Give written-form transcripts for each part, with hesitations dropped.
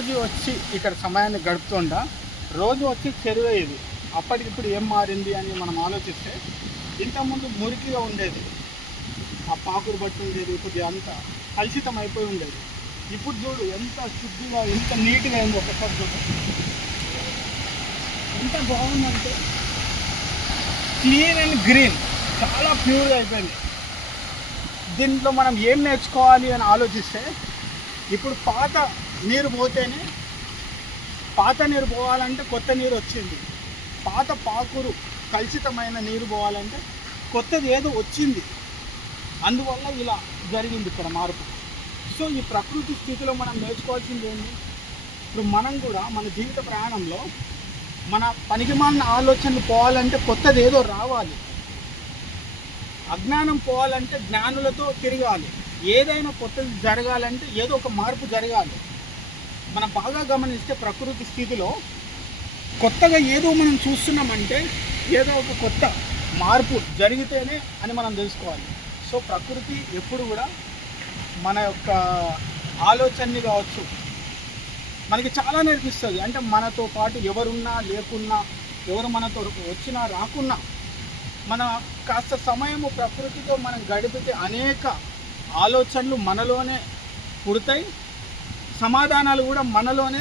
రోజు వచ్చి ఇక్కడ సమయాన్ని గడుపుతుండా రోజు వచ్చి చెరువే ఇది. అప్పటికిప్పుడు ఏం మారింది అని మనం ఆలోచిస్తే ఇంతకుముందు మురికిగా ఉండేది, ఆ పాకురు బట్టి ఉండేది, కొద్దిగా అంతా కలుషితం అయిపోయి ఉండేది. ఇప్పుడు చూడు ఎంత శుద్ధిగా ఎంత నీట్గా అయింది. ఒకసారి చూడు ఎంత బాగుందంటే క్లీన్ అండ్ గ్రీన్, చాలా ప్యూర్గా అయిపోయింది. దీంట్లో మనం ఏం నేర్చుకోవాలి అని ఆలోచిస్తే ఇప్పుడు పాత నీరు పోతేనే, పాత నీరు పోవాలంటే కొత్త నీరు వచ్చింది. పాత పాకురు కలుషితమైన నీరు పోవాలంటే కొత్తది ఏదో వచ్చింది. అందువల్ల ఇలా జరిగింది ఇక్కడ మార్పు. సో ఈ ప్రకృతి స్థితిలో మనం నేర్చుకోవాల్సింది ఏంటి? ఇప్పుడు మనం కూడా మన జీవిత ప్రయాణంలో మన పనికిమాలిన ఆలోచనలు పోవాలంటే కొత్తది ఏదో రావాలి. అజ్ఞానం పోవాలంటే జ్ఞానులతో తిరగాలి. ఏదైనా కొత్తది జరగాలంటే ఏదో ఒక మార్పు జరగాలి. మనం బాగా గమనిస్తే ప్రకృతి స్థితిలో కొత్తగా ఏదో మనం చూస్తున్నామంటే ఏదో ఒక కొత్త మార్పు జరిగితేనే అని మనం తెలుసుకోవాలి. సో ప్రకృతి ఎప్పుడు కూడా మన యొక్క ఆలోచనని కావచ్చు మనకి చాలా నేర్పిస్తుంది. అంటే మనతో పాటు ఎవరున్నా లేకున్నా, ఎవరు మనతో వచ్చినా రాకున్నా, మన కాస్త సమయము ప్రకృతితో మనం గడిపితే అనేక ఆలోచనలు మనలోనే పుడతాయి, సమాధానాలు కూడా మనలోనే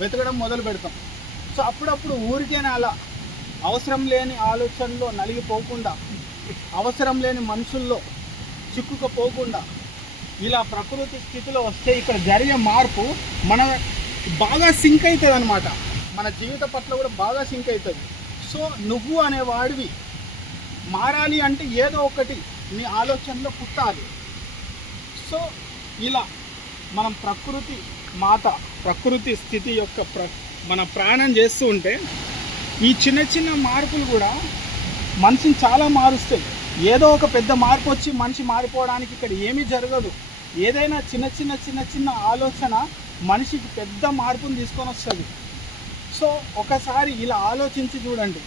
వెతకడం మొదలు పెడతాం. సో అప్పుడప్పుడు ఊరికేనే అలా అవసరం లేని ఆలోచనలో నలిగిపోకుండా, అవసరం లేని మనుషుల్లో చిక్కుకుపోకుండా ఇలా ప్రకృతి స్థితిలో వస్తే ఇక్కడ జరిగే మార్పు మన బాగా సింక్ అవుతుంది అనమాట. మన జీవిత పట్ల కూడా బాగా సింక్ అవుతుంది. సో నువ్వు అనేవాడివి మారాలి అంటే ఏదో ఒకటి నీ ఆలోచనలో పుట్టాలి. సో ఇలా మనం ప్రకృతి మాత, ప్రకృతి స్థితి యొక్క మన ప్రాణం చేస్తూ ఉంటే ఈ చిన్న చిన్న మార్పులు కూడా మనిషిని చాలా మారుస్తాయి. ఏదో ఒక పెద్ద మార్పు వచ్చి మనిషి మారిపోవడానికి ఇక్కడ ఏమీ జరగదు. ఏదైనా చిన్న చిన్న చిన్న చిన్న ఆలోచన మనిషికి పెద్ద మార్పును తీసుకొని వస్తుంది. సో ఒకసారి ఇలా ఆలోచించి చూడండి.